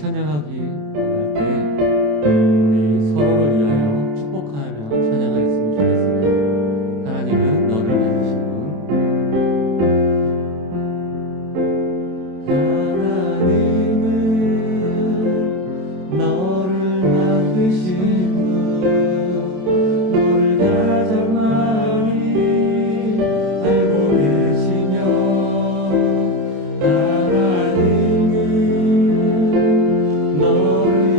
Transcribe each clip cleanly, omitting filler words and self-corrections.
찬양하기 원할 때 우리 서로를 위하여 축복하며 찬양하였으면 좋겠습니다. 하나님은 너를 만드신 하나님은 너를 만드신 너를 가장 많이 알고 계시며 하나님은 너를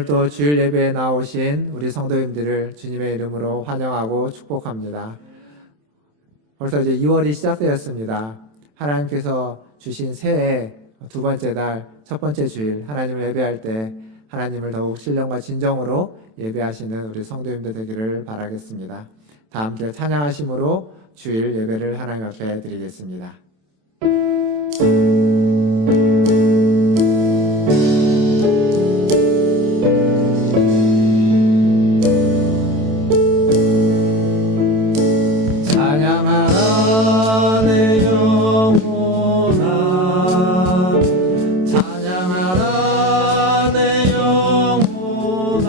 오늘 또 주일 예배에 나오신 우리 성도님들을 주님의 이름으로 환영하고 축복합니다. 벌써 이제 2월이 시작되었습니다. 하나님께서 주신 새해 두 번째 날, 첫 번째 주일 하나님을 예배할 때 하나님을 더욱 신령과 진정으로 예배하시는 우리 성도님들 되기를 바라겠습니다. 다 함께 찬양하심으로 주일 예배를 하나님 앞에 드리겠습니다. 찬양하라 내 영혼아 찬양하라 내 영혼아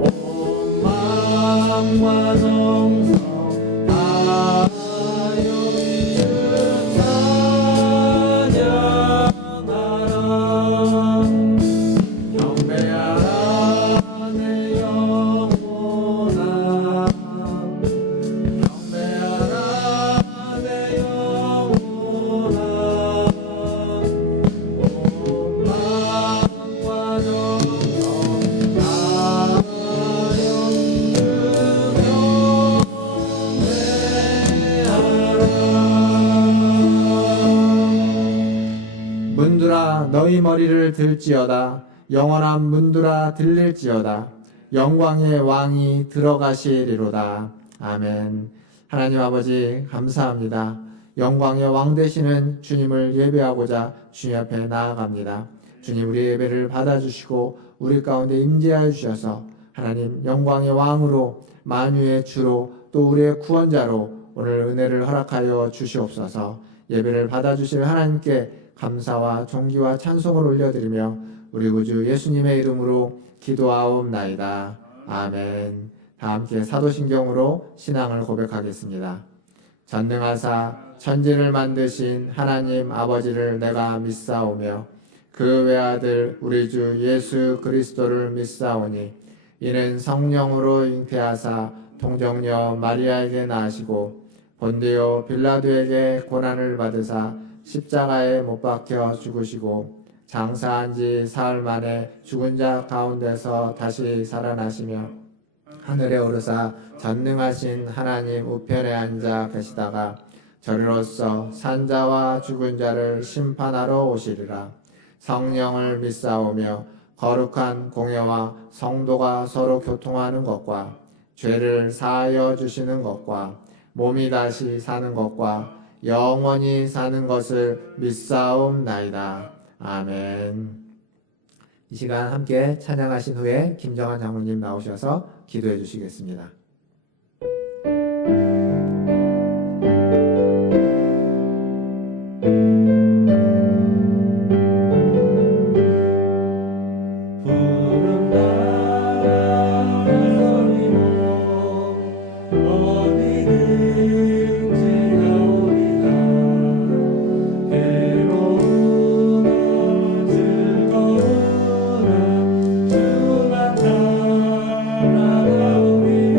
온 마음과 정성 다하여 주 찬양하라 경배하라 내 영혼아 경배하라 내 영혼아 온 마음과 정성 다하여 경배하라. 문들아 너희 머리를 들지어다. 영원한 문들아 들릴지어다. 영광의 왕이 들어가시리로다. 아멘. 하나님 아버지 감사합니다. 영광의 왕 되시는 주님을 예배하고자 주님 앞에 나아갑니다. 주님 우리 예배를 받아주시고 우리 가운데 임재하여 주셔서 하나님 영광의 왕으로 만유의 주로 또 우리의 구원자로 오늘 은혜를 허락하여 주시옵소서. 예배를 받아주실 하나님께 감사와 존귀와 찬송을 올려드리며 우리 구주 예수님의 이름으로 기도하옵나이다. 아멘. 다 함께 사도신경으로 신앙을 고백하겠습니다. 전능하사 천지를 만드신 하나님 아버지를 내가 믿사오며 그 외아들 우리 주 예수 그리스도를 믿사오니 이는 성령으로 잉태하사 동정녀 마리아에게 나시고 본디오 빌라도에게 고난을 받으사 십자가에 못 박혀 죽으시고 장사한 지 사흘 만에 죽은 자 가운데서 다시 살아나시며 하늘에 오르사 전능하신 하나님 우편에 앉아 계시다가 저리로서 산자와 죽은 자를 심판하러 오시리라. 성령을 믿사오며 거룩한 공예와 성도가 서로 교통하는 것과 죄를 사하여 주시는 것과 몸이 다시 사는 것과 영원히 사는 것을 믿사옵나이다. 아멘. 이 시간 함께 찬양하신 후에 김정환 장로님 나오셔서 기도해 주시겠습니다. 푸른 바람 소리로 어디든지 가오리다 괴로우나 즐거우나 주만 따라가오리라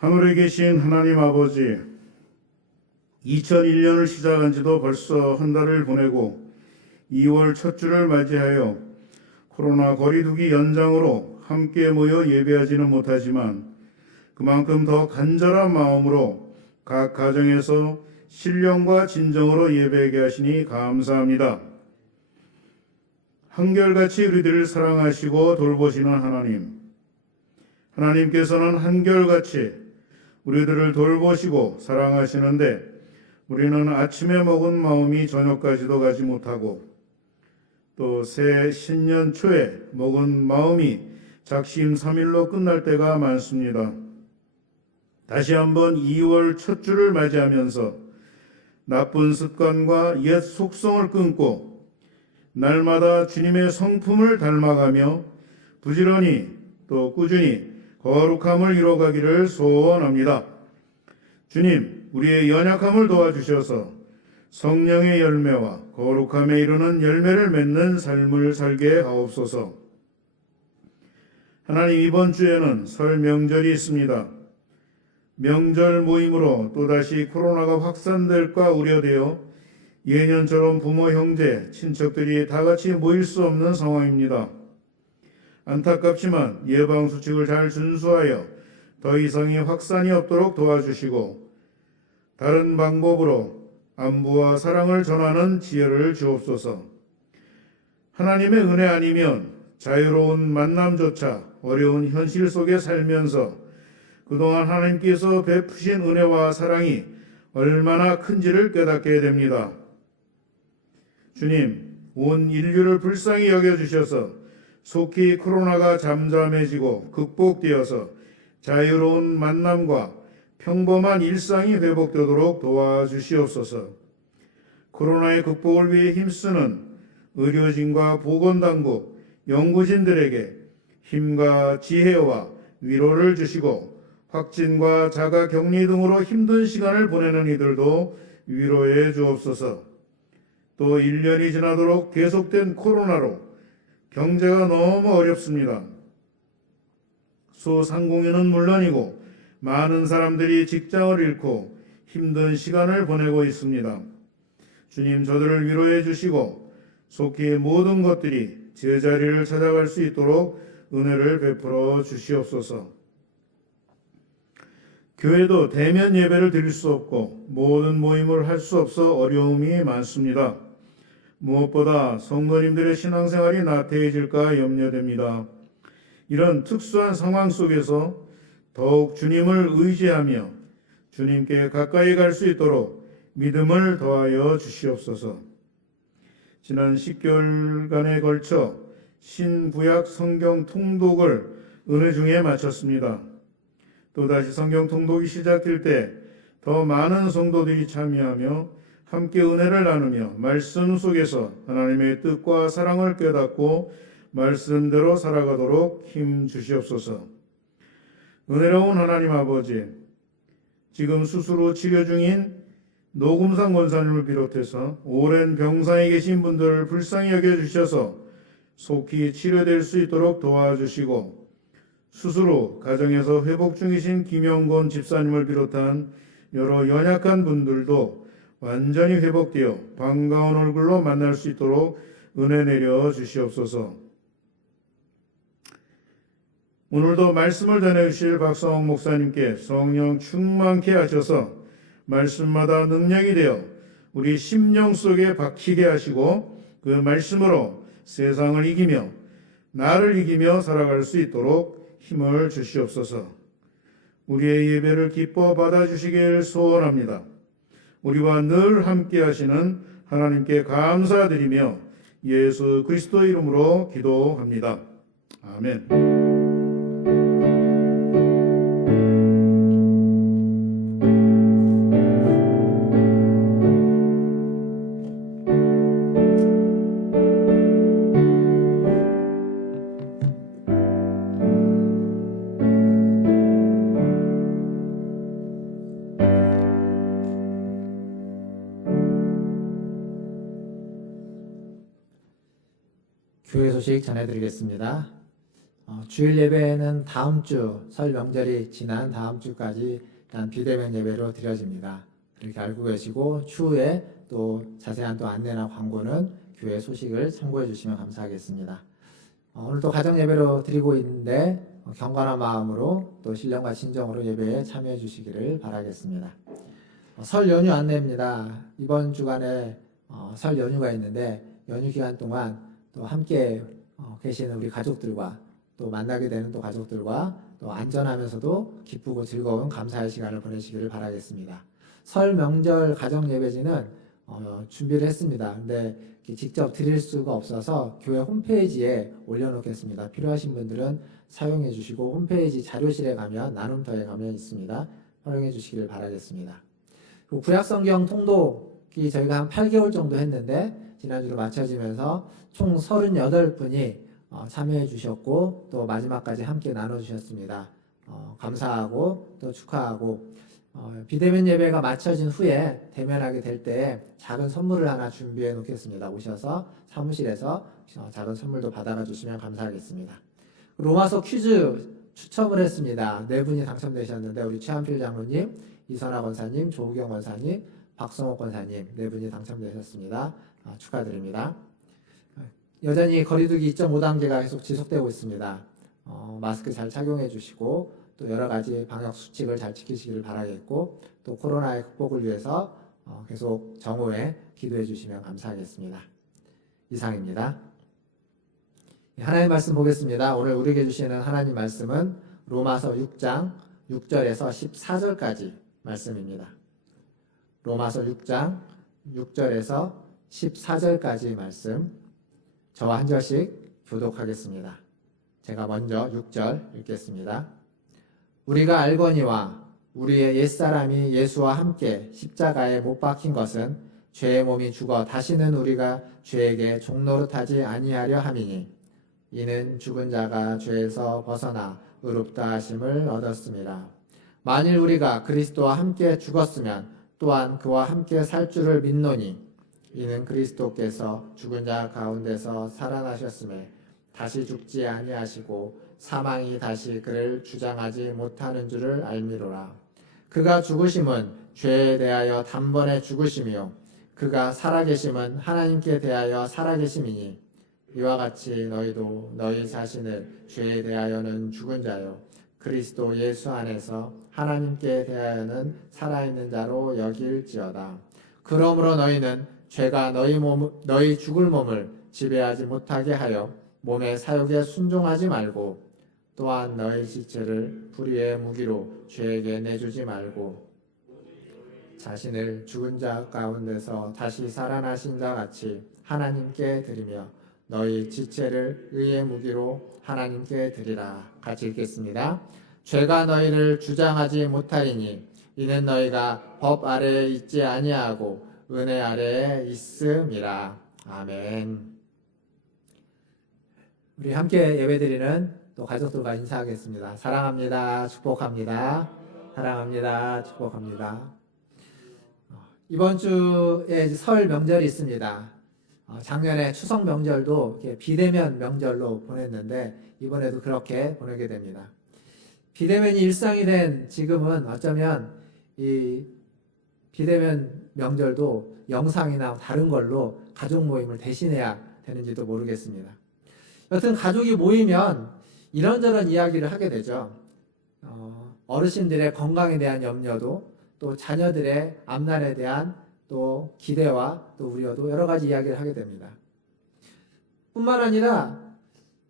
하늘에 계신 하나님 아버지, 2001년을 시작한 지도 벌써 한 달을 보내고 2월 첫 주를 맞이하여 코로나 거리두기 연장으로 함께 모여 예배하지는 못하지만 그만큼 더 간절한 마음으로 각 가정에서 신령과 진정으로 예배하게 하시니 감사합니다. 한결같이 우리들을 사랑하시고 돌보시는 하나님, 하나님께서는 한결같이 우리들을 돌보시고 사랑하시는데 우리는 아침에 먹은 마음이 저녁까지도 가지 못하고 또 새 신년 초에 먹은 마음이 작심삼일로 끝날 때가 많습니다. 다시 한번 2월 첫 주를 맞이하면서 나쁜 습관과 옛 속성을 끊고 날마다 주님의 성품을 닮아가며 부지런히 또 꾸준히 거룩함을 이뤄가기를 소원합니다. 주님, 우리의 연약함을 도와주셔서 성령의 열매와 거룩함에 이르는 열매를 맺는 삶을 살게 하옵소서. 하나님, 이번 주에는 설 명절이 있습니다. 명절 모임으로 또다시 코로나가 확산될까 우려되어 예년처럼 부모, 형제, 친척들이 다 같이 모일 수 없는 상황입니다. 안타깝지만 예방수칙을 잘 준수하여 더 이상의 확산이 없도록 도와주시고 다른 방법으로 안부와 사랑을 전하는 지혜를 주옵소서. 하나님의 은혜 아니면 자유로운 만남조차 어려운 현실 속에 살면서 그동안 하나님께서 베푸신 은혜와 사랑이 얼마나 큰지를 깨닫게 됩니다. 주님, 온 인류를 불쌍히 여겨주셔서 속히 코로나가 잠잠해지고 극복되어서 자유로운 만남과 평범한 일상이 회복되도록 도와주시옵소서. 코로나의 극복을 위해 힘쓰는 의료진과 보건당국, 연구진들에게 힘과 지혜와 위로를 주시고 확진과 자가격리 등으로 힘든 시간을 보내는 이들도 위로해 주옵소서. 또 1년이 지나도록 계속된 코로나로 경제가 너무 어렵습니다. 소상공인은 물론이고 많은 사람들이 직장을 잃고 힘든 시간을 보내고 있습니다. 주님, 저들을 위로해 주시고 속히 모든 것들이 제자리를 찾아갈 수 있도록 은혜를 베풀어 주시옵소서. 교회도 대면 예배를 드릴 수 없고 모든 모임을 할 수 없어 어려움이 많습니다. 무엇보다 성도님들의 신앙생활이 나태해질까 염려됩니다. 이런 특수한 상황 속에서 더욱 주님을 의지하며 주님께 가까이 갈 수 있도록 믿음을 더하여 주시옵소서. 지난 10개월간에 걸쳐 신구약 성경 통독을 은혜 중에 마쳤습니다. 또다시 성경 통독이 시작될 때 더 많은 성도들이 참여하며 함께 은혜를 나누며 말씀 속에서 하나님의 뜻과 사랑을 깨닫고 말씀대로 살아가도록 힘 주시옵소서. 은혜로운 하나님 아버지, 지금 수술로 치료 중인 노금상 권사님을 비롯해서 오랜 병상에 계신 분들을 불쌍히 여겨주셔서 속히 치료될 수 있도록 도와주시고 수술 후 가정에서 회복 중이신 김영곤 집사님을 비롯한 여러 연약한 분들도 완전히 회복되어 반가운 얼굴로 만날 수 있도록 은혜 내려 주시옵소서. 오늘도 말씀을 전해주실 박성홍 목사님께 성령 충만케 하셔서 말씀마다 능력이 되어 우리 심령 속에 박히게 하시고 그 말씀으로 세상을 이기며 나를 이기며 살아갈 수 있도록 힘을 주시옵소서. 우리의 예배를 기뻐 받아주시길 소원합니다. 우리와 늘 함께 하시는 하나님께 감사드리며 예수 그리스도 이름으로 기도합니다. 아멘. 교회 소식 전해드리겠습니다. 주일 예배는 다음 주 설 명절이 지난 다음 주까지 일단 비대면 예배로 드려집니다. 그렇게 알고 계시고 추후에 또 자세한 또 안내나 광고는 교회 소식을 참고해 주시면 감사하겠습니다. 오늘 또 가정 예배로 드리고 있는데 경건한 마음으로 또 신령과 진정으로 예배에 참여해 주시기를 바라겠습니다. 설 연휴 안내입니다. 이번 주간에 설 연휴가 있는데 연휴 기간 동안 또 함께 계시는 우리 가족들과 또 만나게 되는 또 가족들과 또 안전하면서도 기쁘고 즐거운 감사의 시간을 보내시기를 바라겠습니다. 설 명절 가정 예배지는 준비를 했습니다. 근데 직접 드릴 수가 없어서 교회 홈페이지에 올려놓겠습니다. 필요하신 분들은 사용해 주시고 홈페이지 자료실에 가면 나눔터에 가면 있습니다. 활용해 주시기를 바라겠습니다. 그리고 구약성경 통독이 저희가 한 8개월 정도 했는데 지난주로 마쳐지면서 총 38분이 참여해 주셨고 또 마지막까지 함께 나눠주셨습니다. 감사하고 또 축하하고 비대면 예배가 마쳐진 후에 대면하게 될 때 작은 선물을 하나 준비해 놓겠습니다. 오셔서 사무실에서 작은 선물도 받아가 주시면 감사하겠습니다. 로마서 퀴즈 추첨을 했습니다. 4분이 당첨되셨는데 우리 최한필 장로님, 이선아 권사님, 조우경 권사님, 박성호 권사님 4분이 당첨되셨습니다. 축하드립니다. 여전히 거리두기 2.5단계가 계속 지속되고 있습니다. 마스크 잘 착용해 주시고 또 여러 가지 방역 수칙을 잘 지키시기를 바라겠고 또 코로나의 극복을 위해서 계속 정오에 기도해 주시면 감사하겠습니다. 이상입니다. 하나님 말씀 보겠습니다. 오늘 우리에게 주시는 하나님 말씀은 로마서 6장 6절에서 14절까지 말씀입니다. 로마서 6장 6절에서 14절까지 말씀 저와 한 절씩 교독하겠습니다. 제가 먼저 6절 읽겠습니다. 우리가 알거니와 우리의 옛사람이 예수와 함께 십자가에 못 박힌 것은 죄의 몸이 죽어 다시는 우리가 죄에게 종노릇하지 아니하려 함이니 이는 죽은 자가 죄에서 벗어나 의롭다 하심을 얻었습니다. 만일 우리가 그리스도와 함께 죽었으면 또한 그와 함께 살 줄을 믿노니 이는 그리스도께서 죽은 자 가운데서 살아나셨음에 다시 죽지 아니하시고 사망이 다시 그를 주장하지 못하는 줄을 알미로라. 그가 죽으심은 죄에 대하여 단번에 죽으심이요 그가 살아계심은 하나님께 대하여 살아계심이니 이와 같이 너희도 너희 자신을 죄에 대하여는 죽은 자요 그리스도 예수 안에서 하나님께 대하여는 살아있는 자로 여길지어다. 그러므로 너희는 죄가 너희 죽을 몸을 지배하지 못하게 하여 몸의 사욕에 순종하지 말고 또한 너희 지체를 불의의 무기로 죄에게 내주지 말고 자신을 죽은 자 가운데서 다시 살아나신 자 같이 하나님께 드리며 너희 지체를 의의 무기로 하나님께 드리라. 같이 읽겠습니다. 죄가 너희를 주장하지 못하리니 이는 너희가 법 아래에 있지 아니하고 은혜 아래에 있음이라. 아멘. 우리 함께 예배드리는 또 가족들과 인사하겠습니다. 사랑합니다. 축복합니다. 사랑합니다. 축복합니다. 이번 주에 설 명절이 있습니다. 작년에 추석 명절도 이렇게 비대면 명절로 보냈는데 이번에도 그렇게 보내게 됩니다. 비대면이 일상이 된 지금은 어쩌면 이 비대면 명절도 영상이나 다른 걸로 가족 모임을 대신해야 되는지도 모르겠습니다. 여튼 가족이 모이면 이런저런 이야기를 하게 되죠. 어르신들의 건강에 대한 염려도 또 자녀들의 앞날에 대한 또 기대와 또 우려도 여러 가지 이야기를 하게 됩니다. 뿐만 아니라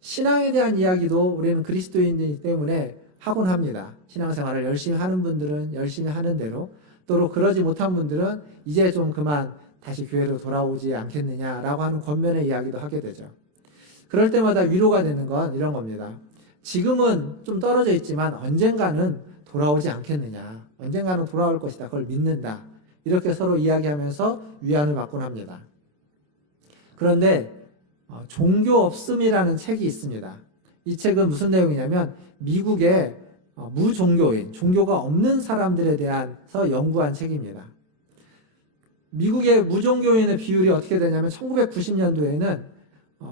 신앙에 대한 이야기도 우리는 그리스도인이기 때문에 하곤 합니다. 신앙생활을 열심히 하는 분들은 열심히 하는 대로 또 그러지 못한 분들은 이제 좀 그만 다시 교회로 돌아오지 않겠느냐라고 하는 권면의 이야기도 하게 되죠. 그럴 때마다 위로가 되는 건 이런 겁니다. 지금은 좀 떨어져 있지만 언젠가는 돌아오지 않겠느냐. 언젠가는 돌아올 것이다. 그걸 믿는다. 이렇게 서로 이야기하면서 위안을 받곤 합니다. 그런데 종교 없음이라는 책이 있습니다. 이 책은 무슨 내용이냐면 미국의 무종교인, 종교가 없는 사람들에 대해서 연구한 책입니다. 미국의 무종교인의 비율이 어떻게 되냐면 1990년도에는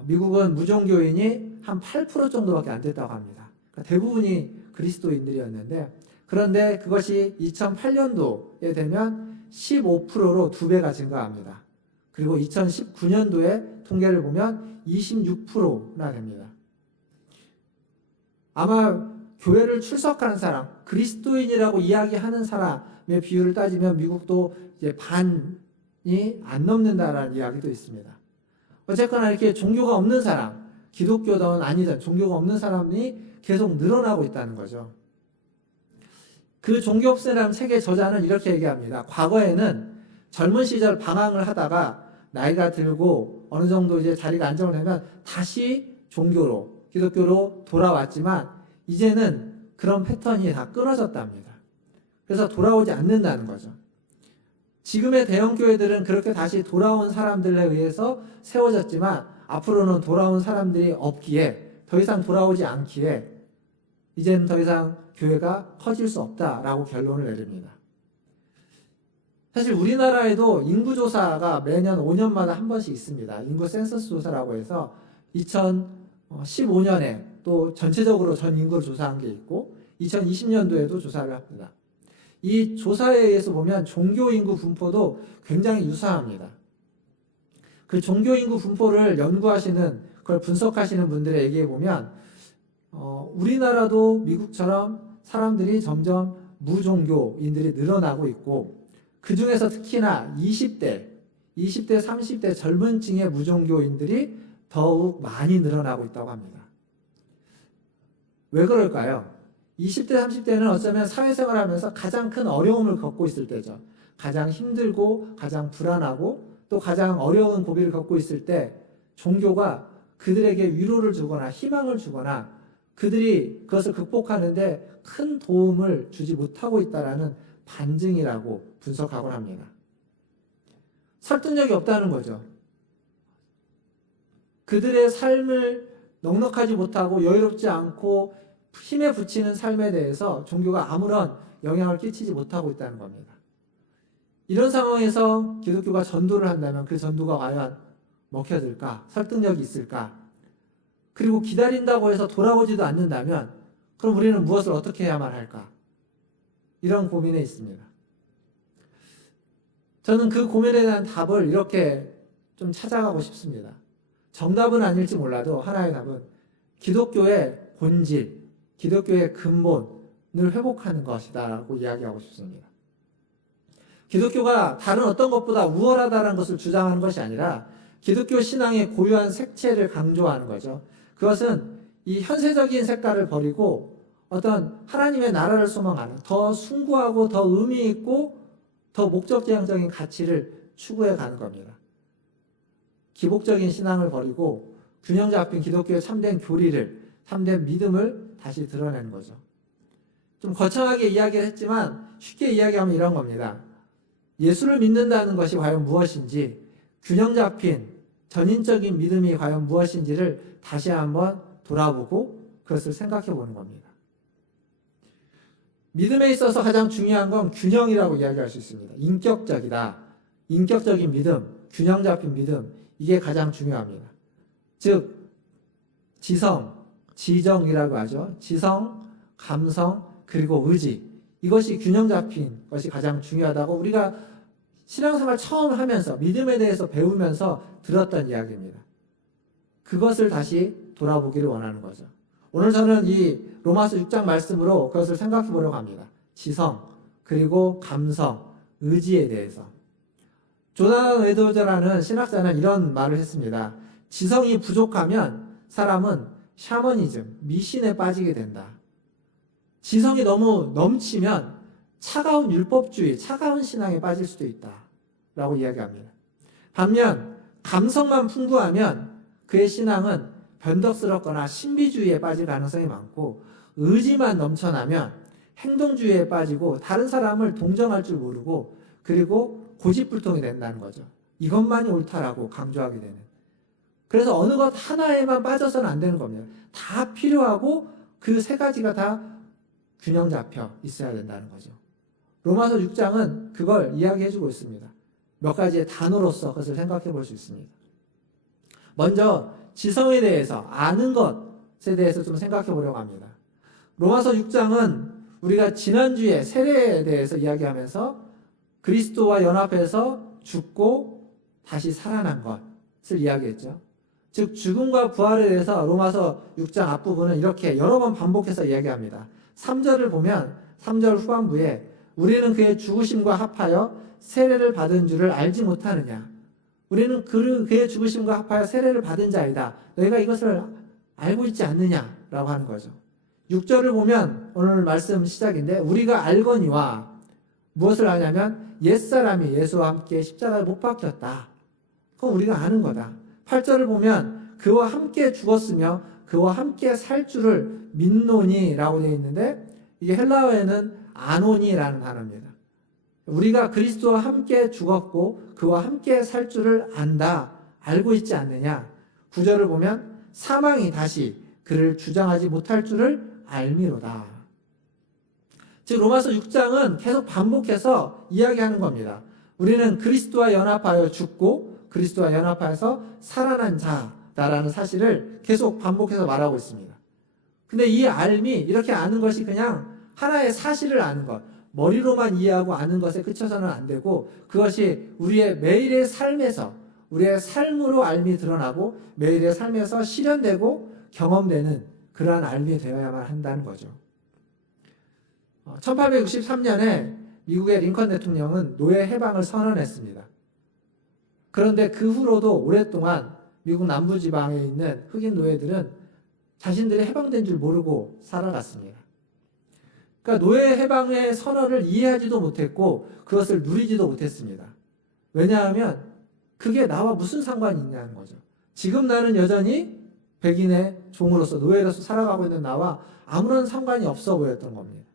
미국은 무종교인이 한 8% 정도밖에 안 됐다고 합니다. 그러니까 대부분이 그리스도인들이었는데, 그런데 그것이 2008년도에 되면 15%로 2배가 증가합니다. 그리고 2019년도에 통계를 보면 26%나 됩니다. 아마 교회를 출석하는 사람, 그리스도인이라고 이야기하는 사람의 비율을 따지면 미국도 이제 반이 안 넘는다라는 이야기도 있습니다. 어쨌거나 이렇게 종교가 없는 사람, 기독교든 아니든 종교가 없는 사람이 계속 늘어나고 있다는 거죠. 그 종교 없애라는 책의 저자는 이렇게 얘기합니다. 과거에는 젊은 시절 방황을 하다가 나이가 들고 어느 정도 이제 자리가 안정을 되면 다시 종교로, 기독교로 돌아왔지만 이제는 그런 패턴이 다 끊어졌답니다. 그래서 돌아오지 않는다는 거죠. 지금의 대형 교회들은 그렇게 다시 돌아온 사람들에 의해서 세워졌지만 앞으로는 돌아온 사람들이 없기에, 더 이상 돌아오지 않기에 이제는 더 이상 교회가 커질 수 없다라고 결론을 내립니다. 사실 우리나라에도 인구조사가 매년 5년마다 한 번씩 있습니다. 인구 센서스 조사라고 해서 2015년에 또 전체적으로 전 인구를 조사한 게 있고 2020년도에도 조사를 합니다. 이 조사에 의해서 보면 종교 인구 분포도 굉장히 유사합니다. 그 종교 인구 분포를 연구하시는, 그걸 분석하시는 분들의 얘기해 보면 우리나라도 미국처럼 사람들이 점점 무종교인들이 늘어나고 있고, 그 중에서 특히나 20대, 30대 젊은 층의 무종교인들이 더욱 많이 늘어나고 있다고 합니다. 왜 그럴까요? 20대, 30대는 어쩌면 사회생활을 하면서 가장 큰 어려움을 겪고 있을 때죠. 가장 힘들고 가장 불안하고 또 가장 어려운 고비를 겪고 있을 때 종교가 그들에게 위로를 주거나 희망을 주거나 그들이 그것을 극복하는데 큰 도움을 주지 못하고 있다는 반증이라고 분석하곤 합니다. 설득력이 없다는 거죠. 그들의 삶을 넉넉하지 못하고 여유롭지 않고 힘에 부치는 삶에 대해서 종교가 아무런 영향을 끼치지 못하고 있다는 겁니다. 이런 상황에서 기독교가 전도를 한다면 그 전도가 과연 먹혀들까? 설득력이 있을까? 그리고 기다린다고 해서 돌아오지도 않는다면 그럼 우리는 무엇을 어떻게 해야만 할까? 이런 고민에 있습니다. 저는 그 고민에 대한 답을 이렇게 좀 찾아가고 싶습니다. 정답은 아닐지 몰라도 하나의 답은 기독교의 본질, 기독교의 근본을 회복하는 것이다 라고 이야기하고 싶습니다. 기독교가 다른 어떤 것보다 우월하다는 것을 주장하는 것이 아니라 기독교 신앙의 고유한 색채를 강조하는 거죠. 그것은 이 현세적인 색깔을 버리고 어떤 하나님의 나라를 소망하는 더 숭고하고 더 의미 있고 더 목적지향적인 가치를 추구해 가는 겁니다. 기복적인 신앙을 버리고 균형 잡힌 기독교의 참된 교리를, 참된 믿음을 다시 드러내는 거죠. 좀 거창하게 이야기를 했지만 쉽게 이야기하면 이런 겁니다. 예수를 믿는다는 것이 과연 무엇인지, 균형 잡힌 전인적인 믿음이 과연 무엇인지를 다시 한번 돌아보고 그것을 생각해 보는 겁니다. 믿음에 있어서 가장 중요한 건 균형이라고 이야기할 수 있습니다. 인격적이다. 인격적인 믿음, 균형 잡힌 믿음, 이게 가장 중요합니다. 즉, 지성, 지정이라고 하죠. 지성, 감성, 그리고 의지. 이것이 균형 잡힌 것이 가장 중요하다고 우리가 신앙생활 처음 하면서 믿음에 대해서 배우면서 들었던 이야기입니다. 그것을 다시 돌아보기를 원하는 거죠. 오늘 저는 이 로마서 6장 말씀으로 그것을 생각해 보려고 합니다. 지성, 그리고 감성, 의지에 대해서. 조난 에드워즈라는 신학자는 이런 말을 했습니다. 지성이 부족하면 사람은 샤머니즘, 미신에 빠지게 된다. 지성이 너무 넘치면 차가운 율법주의, 차가운 신앙에 빠질 수도 있다 라고 이야기합니다. 반면 감성만 풍부하면 그의 신앙은 변덕스럽거나 신비주의에 빠질 가능성이 많고, 의지만 넘쳐나면 행동주의에 빠지고 다른 사람을 동정할 줄 모르고 그리고 고집불통이 된다는 거죠. 이것만이 옳다라고 강조하게 되는. 그래서 어느 것 하나에만 빠져서는 안 되는 겁니다. 다 필요하고 그 세 가지가 다 균형 잡혀 있어야 된다는 거죠. 로마서 6장은 그걸 이야기해주고 있습니다. 몇 가지의 단어로서 그것을 생각해 볼 수 있습니다. 먼저 지성에 대해서 아는 것, 것에 대해서 좀 생각해 보려고 합니다. 로마서 6장은 우리가 지난주에 세례에 대해서 이야기하면서 그리스도와 연합해서 죽고 다시 살아난 것을 이야기했죠. 즉 죽음과 부활에 대해서 로마서 6장 앞부분은 이렇게 여러 번 반복해서 이야기합니다. 3절을 보면 3절 후반부에 우리는 그의 죽으심과 합하여 세례를 받은 줄을 알지 못하느냐. 우리는 그의 죽으심과 합하여 세례를 받은 자이다. 너희가 이것을 알고 있지 않느냐라고 하는 거죠. 6절을 보면 오늘 말씀 시작인데 우리가 알거니와 무엇을 아냐면 옛사람이 예수와 함께 십자가에 못 박혔다. 그건 우리가 아는 거다. 8절을 보면 그와 함께 죽었으며 그와 함께 살 줄을 믿노니라고 되어 있는데 이게 헬라어에는 아노니라는 단어입니다. 우리가 그리스도와 함께 죽었고 그와 함께 살 줄을 안다. 알고 있지 않느냐. 9절을 보면 사망이 다시 그를 주장하지 못할 줄을 알미로다. 즉 로마서 6장은 계속 반복해서 이야기하는 겁니다. 우리는 그리스도와 연합하여 죽고 그리스도와 연합하여서 살아난 자다라는 사실을 계속 반복해서 말하고 있습니다. 근데 이 알미, 이렇게 아는 것이 그냥 하나의 사실을 아는 것, 머리로만 이해하고 아는 것에 그쳐서는 안 되고 그것이 우리의 매일의 삶에서 우리의 삶으로 알미 드러나고 매일의 삶에서 실현되고 경험되는 그러한 알미 되어야만 한다는 거죠. 1863년에 미국의 링컨 대통령은 노예 해방을 선언했습니다. 그런데 그 후로도 오랫동안 미국 남부지방에 있는 흑인 노예들은 자신들이 해방된 줄 모르고 살아갔습니다. 그러니까 노예 해방의 선언을 이해하지도 못했고 그것을 누리지도 못했습니다. 왜냐하면 그게 나와 무슨 상관이 있냐는 거죠. 지금 나는 여전히 백인의 종으로서 노예로서 살아가고 있는 나와 아무런 상관이 없어 보였던 겁니다.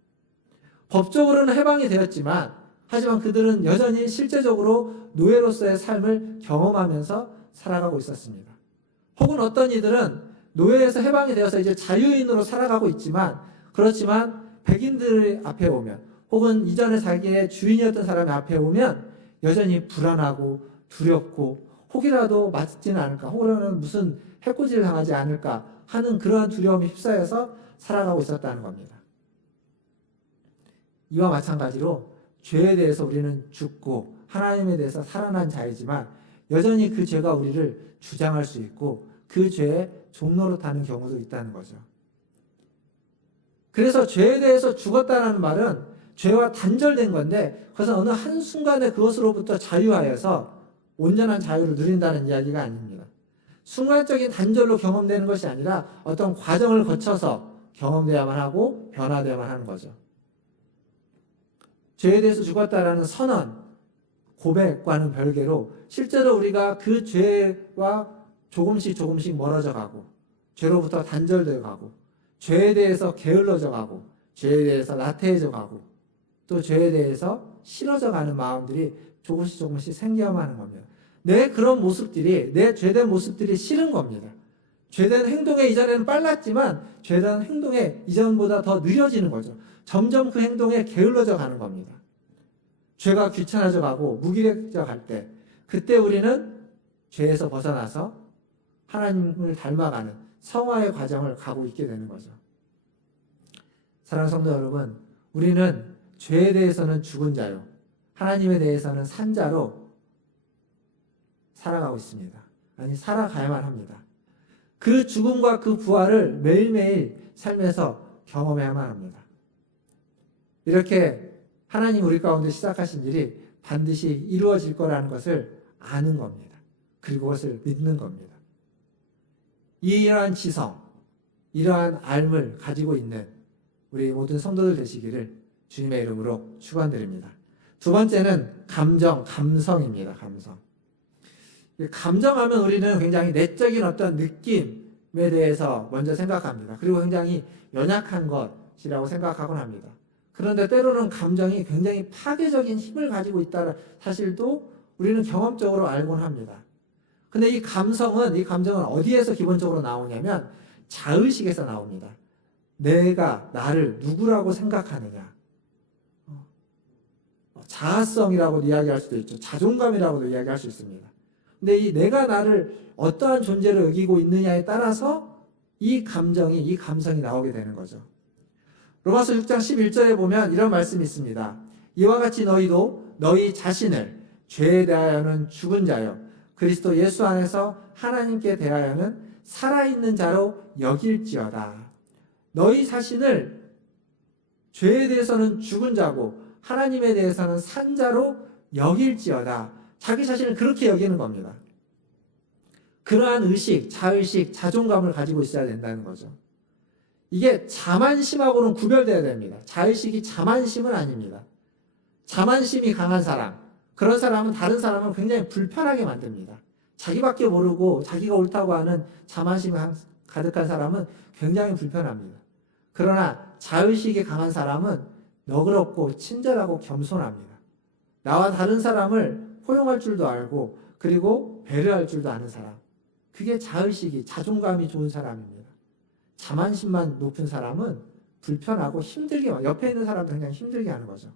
법적으로는 해방이 되었지만 하지만 그들은 여전히 실제적으로 노예로서의 삶을 경험하면서 살아가고 있었습니다. 혹은 어떤 이들은 노예에서 해방이 되어서 이제 자유인으로 살아가고 있지만 그렇지만 백인들 앞에 오면 혹은 이전에 자기의 주인이었던 사람의 앞에 오면 여전히 불안하고 두렵고 혹이라도 맞지는 않을까 혹은 무슨 해코지를 당하지 않을까 하는 그러한 두려움에 휩싸여서 살아가고 있었다는 겁니다. 이와 마찬가지로 죄에 대해서 우리는 죽고 하나님에 대해서 살아난 자이지만 여전히 그 죄가 우리를 주장할 수 있고 그 죄의 종노릇하는 경우도 있다는 거죠. 그래서 죄에 대해서 죽었다는 말은 죄와 단절된 건데 그것은 어느 한순간에 그것으로부터 자유하여서 온전한 자유를 누린다는 이야기가 아닙니다. 순간적인 단절로 경험되는 것이 아니라 어떤 과정을 거쳐서 경험되어야만 하고 변화되어야만 하는 거죠. 죄에 대해서 죽었다라는 선언, 고백과는 별개로 실제로 우리가 그 죄와 조금씩 멀어져 가고 죄로부터 단절되어 가고 죄에 대해서 게을러져 가고 죄에 대해서 나태해져 가고 또 죄에 대해서 싫어져 가는 마음들이 조금씩 생겨만 하는 겁니다. 내 그런 모습들이 내 죄된 모습들이 싫은 겁니다. 죄된 행동에 이전에는 빨랐지만 죄된 행동에 이전보다 더 느려지는 거죠. 점점 그 행동에 게을러져 가는 겁니다. 죄가 귀찮아져 가고 무기력해져 갈 때 그때 우리는 죄에서 벗어나서 하나님을 닮아가는 성화의 과정을 가고 있게 되는 거죠. 사랑하는 성도 여러분, 우리는 죄에 대해서는 죽은 자요 하나님에 대해서는 산 자로 살아가고 있습니다. 아니 살아가야만 합니다. 그 죽음과 그 부활을 매일매일 삶에서 경험해야만 합니다. 이렇게 하나님 우리 가운데 시작하신 일이 반드시 이루어질 거라는 것을 아는 겁니다. 그리고 그것을 믿는 겁니다. 이러한 지성, 이러한 알을 가지고 있는 우리 모든 성도들 되시기를 주님의 이름으로 축원드립니다. 두 번째는 감성입니다. 감성. 감정하면 우리는 굉장히 내적인 어떤 느낌에 대해서 먼저 생각합니다. 그리고 굉장히 연약한 것이라고 생각하곤 합니다. 그런데 때로는 감정이 굉장히 파괴적인 힘을 가지고 있다는 사실도 우리는 경험적으로 알곤 합니다. 근데 이 감정은 어디에서 기본적으로 나오냐면 자의식에서 나옵니다. 내가 나를 누구라고 생각하느냐. 자아성이라고도 이야기할 수도 있죠. 자존감이라고도 이야기할 수 있습니다. 근데 이 내가 나를 어떠한 존재로 여기고 있느냐에 따라서 이 감성이 나오게 되는 거죠. 로마서 6장 11절에 보면 이런 말씀이 있습니다. 이와 같이 너희도 너희 자신을 죄에 대하여는 죽은 자요 그리스도 예수 안에서 하나님께 대하여는 살아있는 자로 여길지어다. 너희 자신을 죄에 대해서는 죽은 자고 하나님에 대해서는 산 자로 여길지어다. 자기 자신을 그렇게 여기는 겁니다. 그러한 의식, 자의식, 자존감을 가지고 있어야 된다는 거죠. 이게 자만심하고는 구별돼야 됩니다. 자의식이 자만심은 아닙니다. 자만심이 강한 사람, 그런 사람은 다른 사람을 굉장히 불편하게 만듭니다. 자기밖에 모르고 자기가 옳다고 하는 자만심이 가득한 사람은 굉장히 불편합니다. 그러나 자의식이 강한 사람은 너그럽고 친절하고 겸손합니다. 나와 다른 사람을 포용할 줄도 알고 그리고 배려할 줄도 아는 사람. 그게 자의식이, 자존감이 좋은 사람입니다. 자만심만 높은 사람은 불편하고 힘들게, 옆에 있는 사람도 굉장히 힘들게 하는 거죠.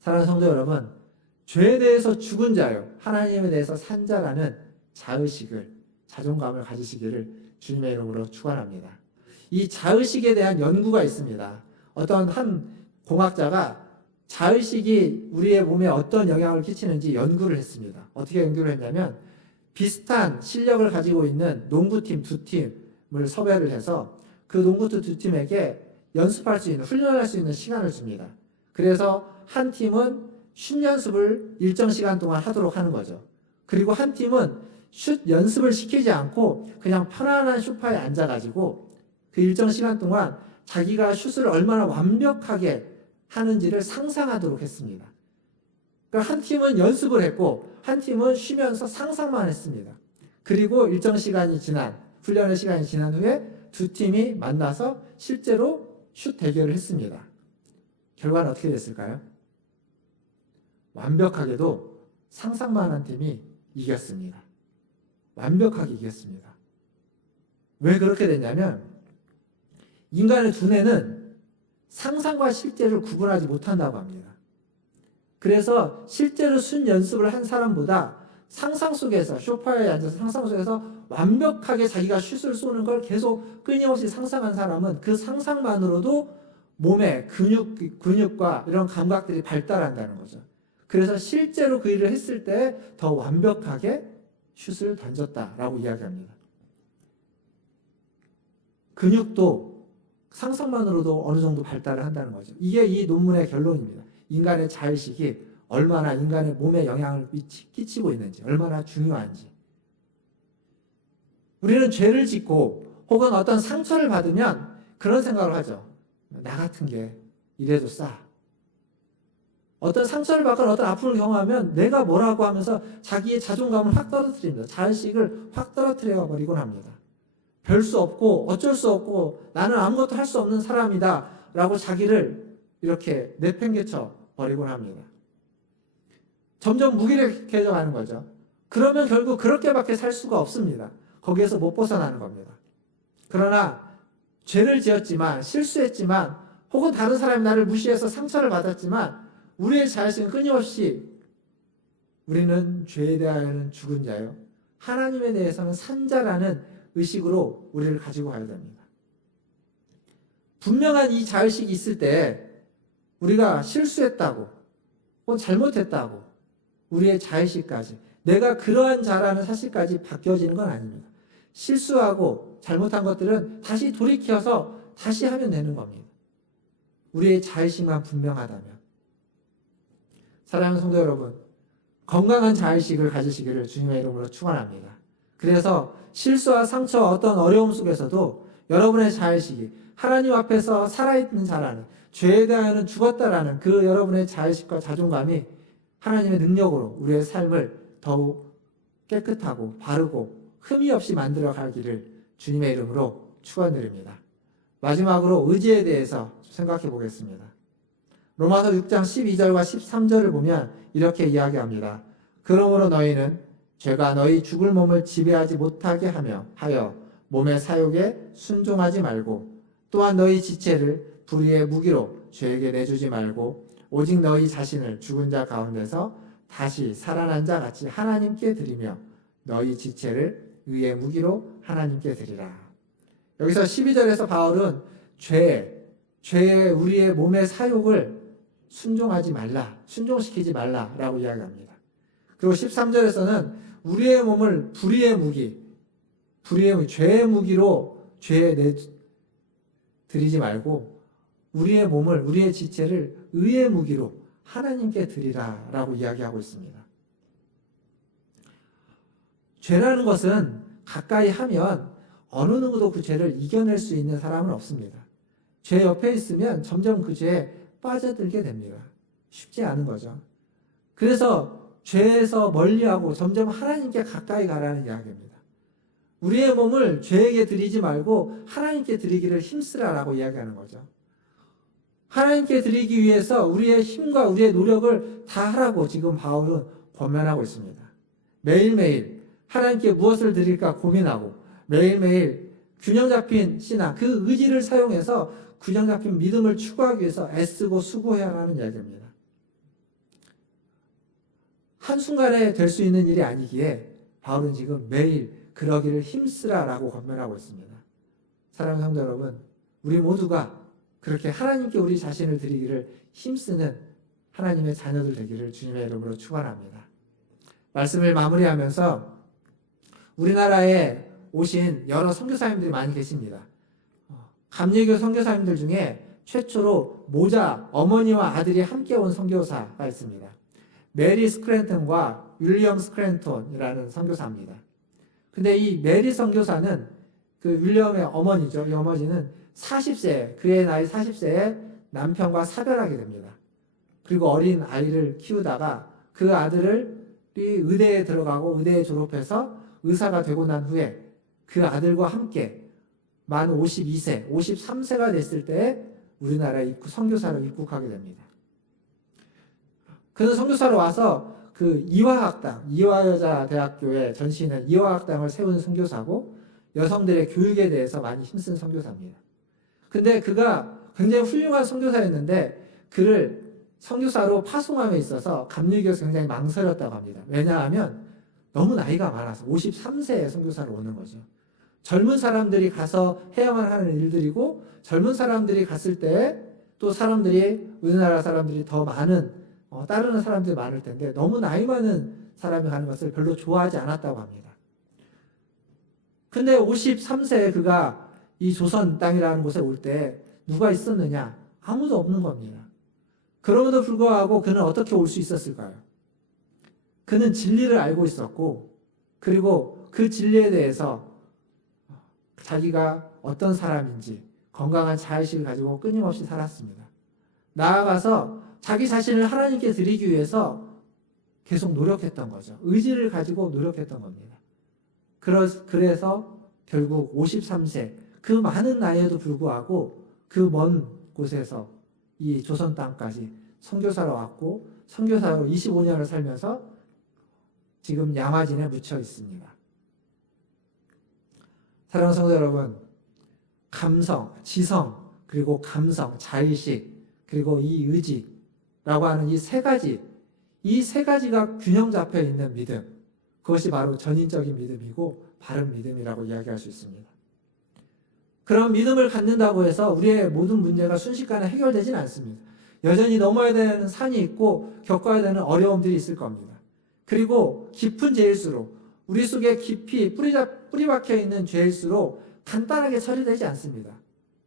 사랑하는 성도 여러분, 죄에 대해서 죽은 자요, 하나님에 대해서 산 자라는 자의식을, 자존감을 가지시기를 주님의 이름으로 축원합니다. 이 자의식에 대한 연구가 있습니다. 어떤 한 공학자가 자의식이 우리의 몸에 어떤 영향을 끼치는지 연구를 했습니다. 어떻게 연구를 했냐면 비슷한 실력을 가지고 있는 농구팀 두 팀을 섭외를 해서 그 농구팀 두 팀에게 연습할 수 있는, 훈련할 수 있는 시간을 줍니다. 그래서 한 팀은 슛 연습을 일정 시간 동안 하도록 하는 거죠. 그리고 한 팀은 슛 연습을 시키지 않고 그냥 편안한 소파에 앉아가지고 그 일정 시간 동안 자기가 슛을 얼마나 완벽하게 하는지를 상상하도록 했습니다. 그러니까 한 팀은 연습을 했고 한 팀은 쉬면서 상상만 했습니다. 그리고 일정 시간이 지난, 훈련의 시간이 지난 후에 두 팀이 만나서 실제로 슛 대결을 했습니다. 결과는 어떻게 됐을까요? 완벽하게도 상상만 한 팀이 이겼습니다. 완벽하게 이겼습니다. 왜 그렇게 됐냐면 인간의 두뇌는 상상과 실제를 구분하지 못한다고 합니다. 그래서 실제로 슛 연습을 한 사람보다 상상 속에서, 소파에 앉아서 상상 속에서 완벽하게 자기가 슛을 쏘는 걸 계속 끊임없이 상상한 사람은 그 상상만으로도 몸의 근육과 이런 감각들이 발달한다는 거죠. 그래서 실제로 그 일을 했을 때 더 완벽하게 슛을 던졌다라고 이야기합니다. 근육도 상상만으로도 어느 정도 발달을 한다는 거죠. 이게 이 논문의 결론입니다. 인간의 자의식이 얼마나 인간의 몸에 영향을 끼치고 있는지, 얼마나 중요한지. 우리는 죄를 짓고 혹은 어떤 상처를 받으면 그런 생각을 하죠. 나 같은 게 이래도 싸. 어떤 상처를 받거나 어떤 아픔을 경험하면 내가 뭐라고 하면서 자기의 자존감을 확 떨어뜨립니다. 자의식을 확 떨어뜨려 버리곤 합니다. 별 수 없고 어쩔 수 없고 나는 아무것도 할 수 없는 사람이다 라고 자기를 이렇게 내팽개쳐 버리곤 합니다. 점점 무기력해져 가는 거죠. 그러면 결국 그렇게밖에 살 수가 없습니다. 거기에서 못 벗어나는 겁니다. 그러나 죄를 지었지만, 실수했지만, 혹은 다른 사람이 나를 무시해서 상처를 받았지만 우리의 자의식은 끊임없이 우리는 죄에 대하여는 죽은 자요, 하나님에 대해서는 산 자라는 의식으로 우리를 가지고 가야 됩니다. 분명한 이 자의식이 있을 때 우리가 실수했다고 혹은 잘못했다고 우리의 자의식까지, 내가 그러한 자라는 사실까지 바뀌어지는 건 아닙니다. 실수하고 잘못한 것들은 다시 돌이켜서 다시 하면 되는 겁니다. 우리의 자의식만 분명하다면. 사랑하는 성도 여러분, 건강한 자의식을 가지시기를 주님의 이름으로 축원합니다. 그래서 실수와 상처, 어떤 어려움 속에서도 여러분의 자의식이 하나님 앞에서 살아있는 자라는, 죄에 대하여는 죽었다라는 그 여러분의 자의식과 자존감이 하나님의 능력으로 우리의 삶을 더욱 깨끗하고 바르고 흠이 없이 만들어 가기를 주님의 이름으로 축원드립니다. 마지막으로 의지에 대해서 생각해 보겠습니다. 로마서 6장 12절과 13절을 보면 이렇게 이야기합니다. 그러므로 너희는 죄가 너희 죽을 몸을 지배하지 못하게 하여 몸의 사욕에 순종하지 말고, 또한 너희 지체를 불의의 무기로 죄에게 내주지 말고 오직 너희 자신을 죽은 자 가운데서 다시 살아난 자 같이 하나님께 드리며 너희 지체를 의의 무기로 하나님께 드리라. 여기서 12절에서 바울은 죄의 우리의 몸의 사욕을 순종하지 말라, 순종시키지 말라라고 이야기합니다. 그리고 13절에서는 우리의 몸을 불의의 무기, 죄의 무기로 죄에 드리지 말고 우리의 몸을, 우리의 지체를 의의 무기로 하나님께 드리라라고 이야기하고 있습니다. 죄라는 것은 가까이 하면 어느 누구도 그 죄를 이겨낼 수 있는 사람은 없습니다. 죄 옆에 있으면 점점 그 죄에 빠져들게 됩니다. 쉽지 않은 거죠. 그래서 죄에서 멀리하고 점점 하나님께 가까이 가라는 이야기입니다. 우리의 몸을 죄에게 드리지 말고 하나님께 드리기를 힘쓰라라고 이야기하는 거죠. 하나님께 드리기 위해서 우리의 힘과 우리의 노력을 다 하라고 지금 바울은 권면하고 있습니다. 매일매일 하나님께 무엇을 드릴까 고민하고 매일매일 균형 잡힌 신앙, 그 의지를 사용해서 균형 잡힌 믿음을 추구하기 위해서 애쓰고 수고해야 하는 이야기입니다. 한순간에 될 수 있는 일이 아니기에 바울은 지금 매일 그러기를 힘쓰라라고 권면하고 있습니다. 사랑하는 성도 여러분, 우리 모두가 그렇게 하나님께 우리 자신을 드리기를 힘쓰는 하나님의 자녀들 되기를 주님의 이름으로 축원합니다. 말씀을 마무리하면서 우리나라에 오신 여러 선교사님들이 많이 계십니다. 감리교 선교사님들 중에 최초로 모자 어머니와 아들이 함께 온 선교사가 있습니다. 메리 스크랜턴과 윌리엄 스크랜턴이라는 선교사입니다. 근데 이 메리 선교사는 그 윌리엄의 어머니죠. 이 어머니는 40세, 그의 나이 40세에 남편과 사별하게 됩니다. 그리고 어린 아이를 키우다가 그 아들이 의대에 들어가고 의대에 졸업해서 의사가 되고 난 후에 그 아들과 함께 만 52세, 53세가 됐을 때 우리나라에 선교사로 입국하게 됩니다. 그는 선교사로 와서 그 이화여자대학교에 전시는 이화학당을 세운 선교사고 여성들의 교육에 대해서 많이 힘쓴 선교사입니다. 근데 그가 굉장히 훌륭한 선교사였는데 그를 선교사로 파송함에 있어서 감리교에서 굉장히 망설였다고 합니다. 왜냐하면 너무 나이가 많아서 53세에 선교사로 오는 거죠. 젊은 사람들이 가서 해야만 하는 일들이고 젊은 사람들이 갔을 때 또 우리나라 사람들이 더 많은 따르는 사람들이 많을 텐데 너무 나이 많은 사람이 가는 것을 별로 좋아하지 않았다고 합니다. 근데 53세에 그가 이 조선 땅이라는 곳에 올 때 누가 있었느냐? 아무도 없는 겁니다. 그럼에도 불구하고 그는 어떻게 올 수 있었을까요? 그는 진리를 알고 있었고 그리고 그 진리에 대해서 자기가 어떤 사람인지 건강한 자의식을 가지고 끊임없이 살았습니다. 나아가서 자기 자신을 하나님께 드리기 위해서 계속 노력했던 거죠. 의지를 가지고 노력했던 겁니다. 그래서 결국 53세 그 많은 나이에도 불구하고 그 먼 곳에서 이 조선 땅까지 선교사로 왔고 선교사로 25년을 살면서 지금 야마진에 묻혀 있습니다. 사랑하는 성도 여러분, 감성, 지성, 그리고 감성, 자의식, 그리고 이 의지라고 하는 이 세 가지가 균형 잡혀 있는 믿음, 그것이 바로 전인적인 믿음이고 바른 믿음이라고 이야기할 수 있습니다. 그런 믿음을 갖는다고 해서 우리의 모든 문제가 순식간에 해결되지는 않습니다. 여전히 넘어야 되는 산이 있고 겪어야 되는 어려움들이 있을 겁니다. 그리고 깊은 죄일수록 우리 속에 깊이 뿌리 박혀 있는 죄일수록 간단하게 처리되지 않습니다.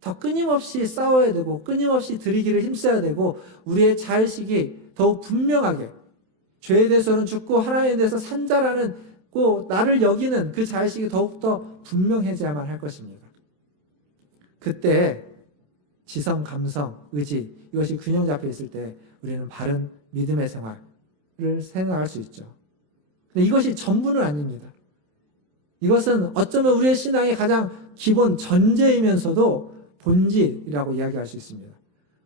더 끊임없이 싸워야 되고 끊임없이 드리기를 힘써야 되고 우리의 자의식이 더욱 분명하게 죄에 대해서는 죽고 하나님에 대해서 산자라는 꼭 나를 여기는 그 자의식이 더욱더 분명해져야만 할 것입니다. 그때 지성, 감성, 의지 이것이 균형 잡혀 있을 때 우리는 바른 믿음의 생활을 생각할 수 있죠. 근데 이것이 전부는 아닙니다. 이것은 어쩌면 우리의 신앙의 가장 기본 전제이면서도 본질이라고 이야기할 수 있습니다.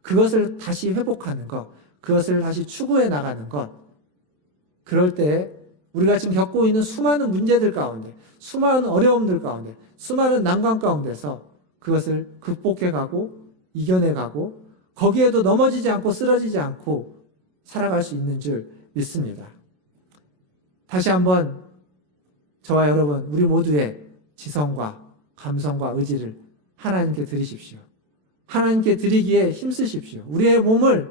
그것을 다시 회복하는 것, 그것을 다시 추구해 나가는 것. 그럴 때 우리가 지금 겪고 있는 수많은 문제들 가운데, 수많은 어려움들 가운데, 수많은 난관 가운데서 그것을 극복해 가고 이겨내 가고 거기에도 넘어지지 않고 쓰러지지 않고 살아갈 수 있는 줄 믿습니다. 다시 한번 저와 여러분 우리 모두의 지성과 감성과 의지를 하나님께 드리십시오. 하나님께 드리기에 힘쓰십시오. 우리의 몸을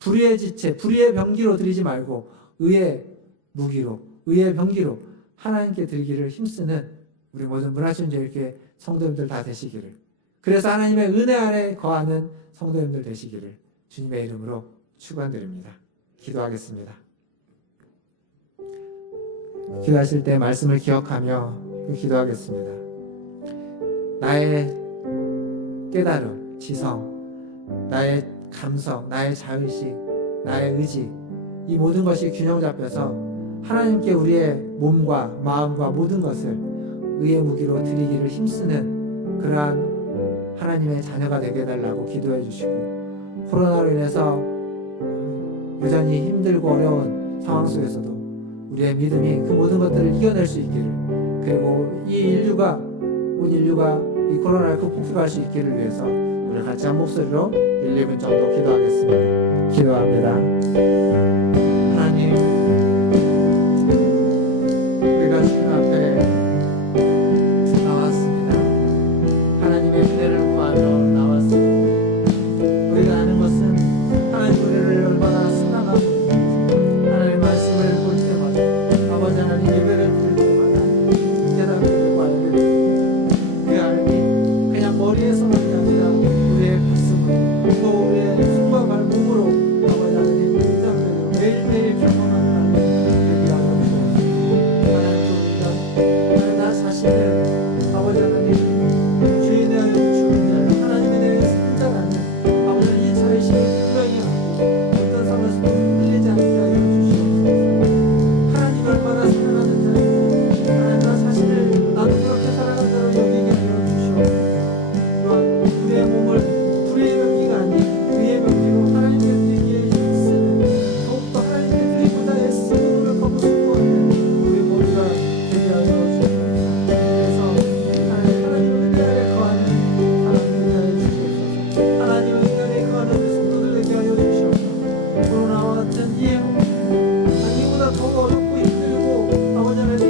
불의의 지체, 불의의 병기로 드리지 말고 의의 무기로, 의의 병기로 하나님께 드리기를 힘쓰는 우리 모든 문화천주교회 성도님들 다 되시기를, 그래서 하나님의 은혜 안에 거하는 성도님들 되시기를 주님의 이름으로 축원드립니다. 기도하겠습니다. 기도하실 때 말씀을 기억하며 기도하겠습니다. 나의 깨달음, 지성, 나의 감성, 나의 자의식, 나의 의지, 이 모든 것이 균형 잡혀서 하나님께 우리의 몸과 마음과 모든 것을 의의 무기로 드리기를 힘쓰는 그러한 하나님의 자녀가 되게 해달라고 기도해 주시고, 코로나로 인해서 여전히 힘들고 어려운 상황 속에서도 우리의 믿음이 그 모든 것들을 이겨낼 수 있기를, 그리고 온 인류가 이 코로나를 극복할 수 있기를 위해서 우리 같이 한 목소리로 1, 2분 정도 기도하겠습니다. 기도합니다. 하나님, 우리가 주님 앞에 나왔습니다. 하나님의 은혜를 구하러 나왔습니다. 우리가 아는 것은 하나님 우리를 얼마나 사랑하고 하나님 말씀을 볼 때마다, 아버지 하나님 예배를 드릴 때마다 깨닫게 되고 알게 되고, 그 알미 그냥 머리에서만 아니라 우리의 가슴으로, 또 우리의 손과 발 몸으로 아버지 하나님 인정되고 매일매일 경험하는 하나님 되게 하여 주옵소서. 하나님, 나 자신을 아버지 하나님 주인에 대하여 주는 자요, 하나님에 대해 성장하는 아버지 이 자의식을 분명히 하고 어떤 상황에서도 흔들리지 않게 하여 주시옵소서. 하나님 얼마나 사랑하는 자인지 하나님 나 자신을 나도 그렇게 사랑한다고 여기게 하여 주시옵소서. 또한 우리의 몸을 불의의 병기가 아닌 의의 병기로 하나님께 드리기에 힘쓰는, 더욱더 하나님께 드리고자 애쓰고 노력하고 수고하는 우리 모두가 되게 하여 주시옵소서. 그래서 하나님 은혜 안에 거하는 사람들 되게 하여 주시옵소서. 하나님 은혜 안에 거하는 우리 성도들 되게 하여 주시옵소서. 코로나와 같은 이 아니보다 더 어렵고 힘들고 아버지 하나님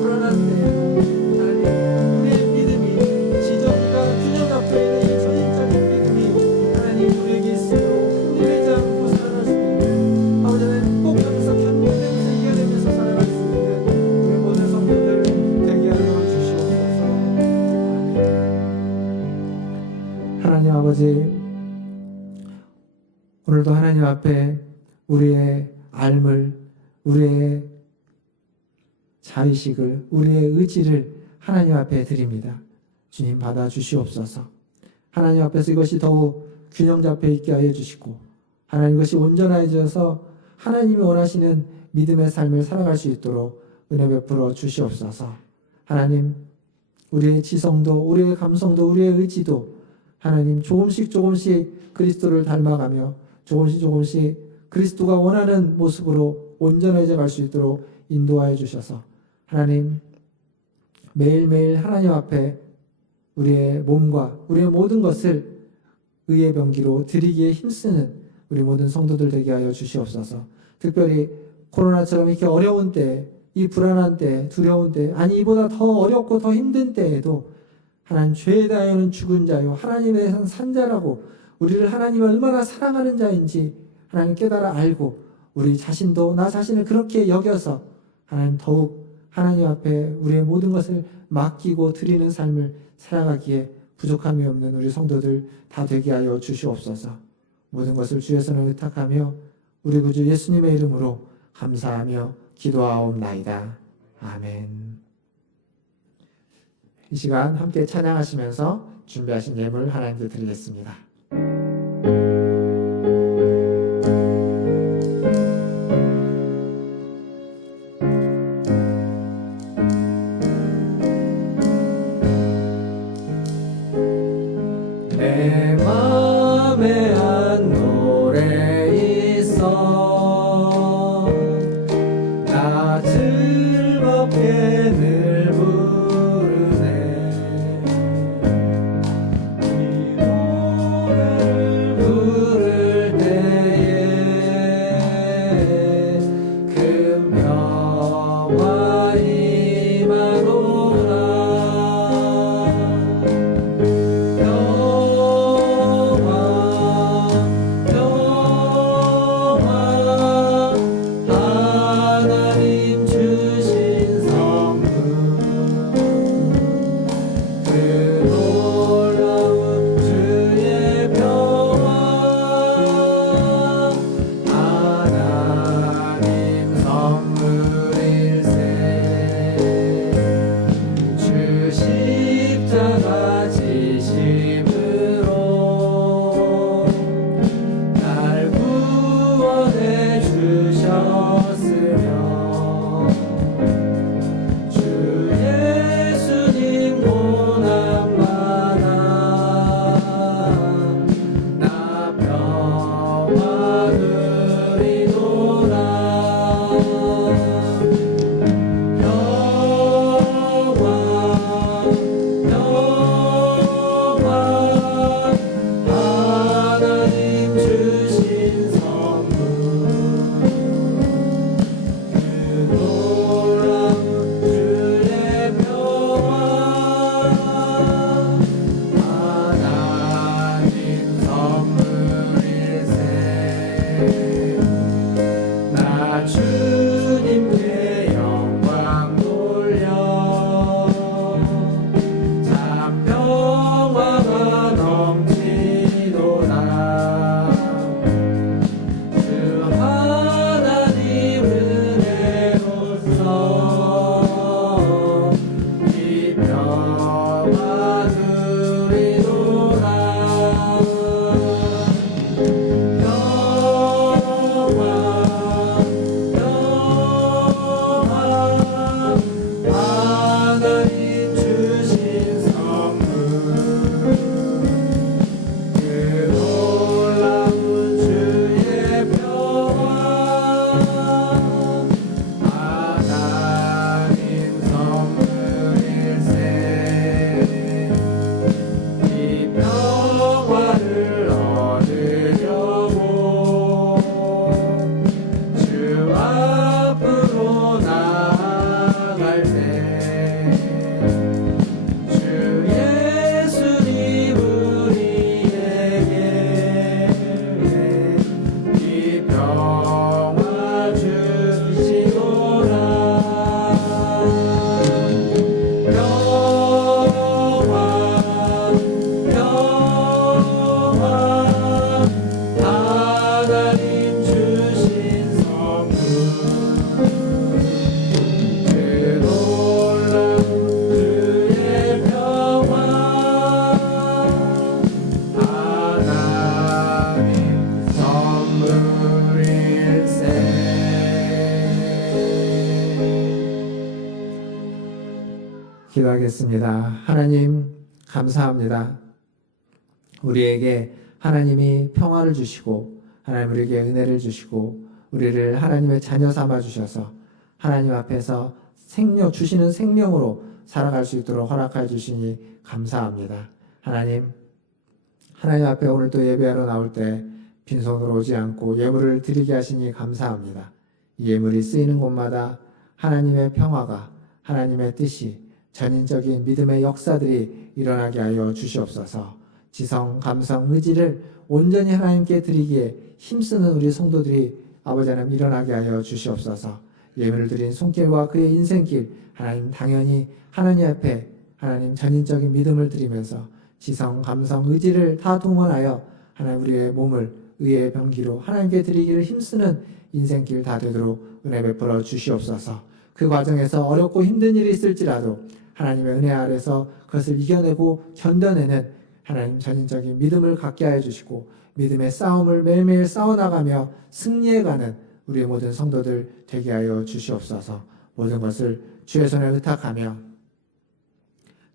불안한 때에도 하나님 우리의 믿음이 지정과 균형 잡혀 있는 이 전인적인 믿음이 하나님 우리에게 있으므로 흔들리지 않고 살아갈 수 있는, 아버지 하나님 극복하면서 견뎌내면서 이겨내면서 살아갈 수 있는 우리 모든 성도들 되게 하여 주시옵소서. 아멘. 하나님 아버지, 오늘도 하나님 앞에 우리의 삶을, 우리의 자의식을, 우리의 의지를 하나님 앞에 드립니다. 주님 받아 주시옵소서. 하나님 앞에서 이것이 더욱 균형 잡혀 있게 하여 주시고, 하나님 이것이 온전해져서 하나님이 원하시는 믿음의 삶을 살아갈 수 있도록 은혜 베풀어 주시옵소서. 하나님, 우리의 지성도, 우리의 감성도, 우리의 의지도 하나님 조금씩 그리스도를 닮아가며 조금씩 그리스도가 원하는 모습으로 온전해져 갈 수 있도록 인도하여 주셔서 하나님 매일매일 하나님 앞에 우리의 몸과 우리의 모든 것을 의의 병기로 드리기에 힘쓰는 우리 모든 성도들 되게 하여 주시옵소서. 특별히 코로나처럼 이렇게 어려운 때, 이 불안한 때, 두려운 때, 아니 이보다 더 어렵고 더 힘든 때에도 하나님 죄에 대하여는 죽은 자요 하나님에 대해서는 산 자라고, 우리를 하나님이 얼마나 사랑하는 자인지 하나님 깨달아 알고 우리 자신도 나 자신을 그렇게 여겨서 하나님 더욱 하나님 앞에 우리의 모든 것을 맡기고 드리는 삶을 살아가기에 부족함이 없는 우리 성도들 다 되게 하여 주시옵소서. 모든 것을 주의 손에 의탁하며 우리 구주 예수님의 이름으로 감사하며 기도하옵나이다. 아멘. 이 시간 함께 찬양하시면서 준비하신 예물 하나님께 드리겠습니다. 내 맘에 한 노래 있어 나 즐겁게 늘 부르네 이 노래를 부를 때에 큰 평화 임하노라 기도하겠습니다. 하나님 감사합니다. 우리에게 하나님이 평화를 주시고 하나님 우리에게 은혜를 주시고 우리를 하나님의 자녀 삼아 주셔서 하나님 앞에서 주시는 생명으로 살아갈 수 있도록 허락해 주시니 감사합니다. 하나님 앞에 오늘 또 예배하러 나올 때 빈손으로 오지 않고 예물을 드리게 하시니 감사합니다. 이 예물이 쓰이는 곳마다 하나님의 평화가 하나님의 뜻이 전인적인 믿음의 역사들이 일어나게 하여 주시옵소서. 지성, 감성, 의지를 온전히 하나님께 드리기에 힘쓰는 우리 성도들이 아버지 하나님 일어나게 하여 주시옵소서. 예물을 드린 손길과 그의 인생길 하나님 당연히 하나님 앞에 하나님 전인적인 믿음을 드리면서 지성, 감성, 의지를 다 동원하여 하나님 우리의 몸을 의의 병기로 하나님께 드리기를 힘쓰는 인생길 다 되도록 은혜 베풀어 주시옵소서. 그 과정에서 어렵고 힘든 일이 있을지라도 하나님의 은혜 아래서 그것을 이겨내고 견뎌내는 하나님 전인적인 믿음을 갖게 하여 주시고 믿음의 싸움을 매일매일 싸워나가며 승리해가는 우리의 모든 성도들 되게 하여 주시옵소서. 모든 것을 주의 손에 의탁하며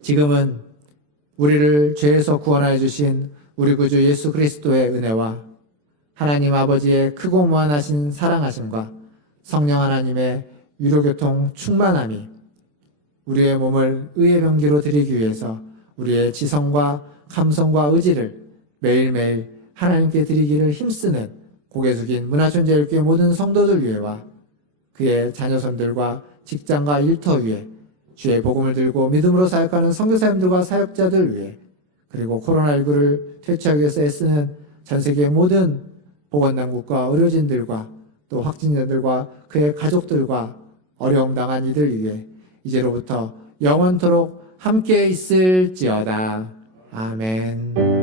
지금은 우리를 죄에서 구원하여 주신 우리 구주 예수 그리스도의 은혜와 하나님 아버지의 크고 무한하신 사랑하심과 성령 하나님의 유로교통 충만함이 우리의 몸을 의의 병기로 드리기 위해서 우리의 지성과 감성과 의지를 매일매일 하나님께 드리기를 힘쓰는 고개 숙인 문화촌제일교회 모든 성도들 위에와 그의 자녀손들과 직장과 일터 위에 주의 복음을 들고 믿음으로 사역하는 선교사님들과 사역자들 위해 그리고 코로나19를 퇴치하기 위해서 애쓰는 전 세계의 모든 보건당국과 의료진들과 또 확진자들과 그의 가족들과 어려움 당한 이들 위해 이제로부터 영원토록 함께 있을지어다. 아멘.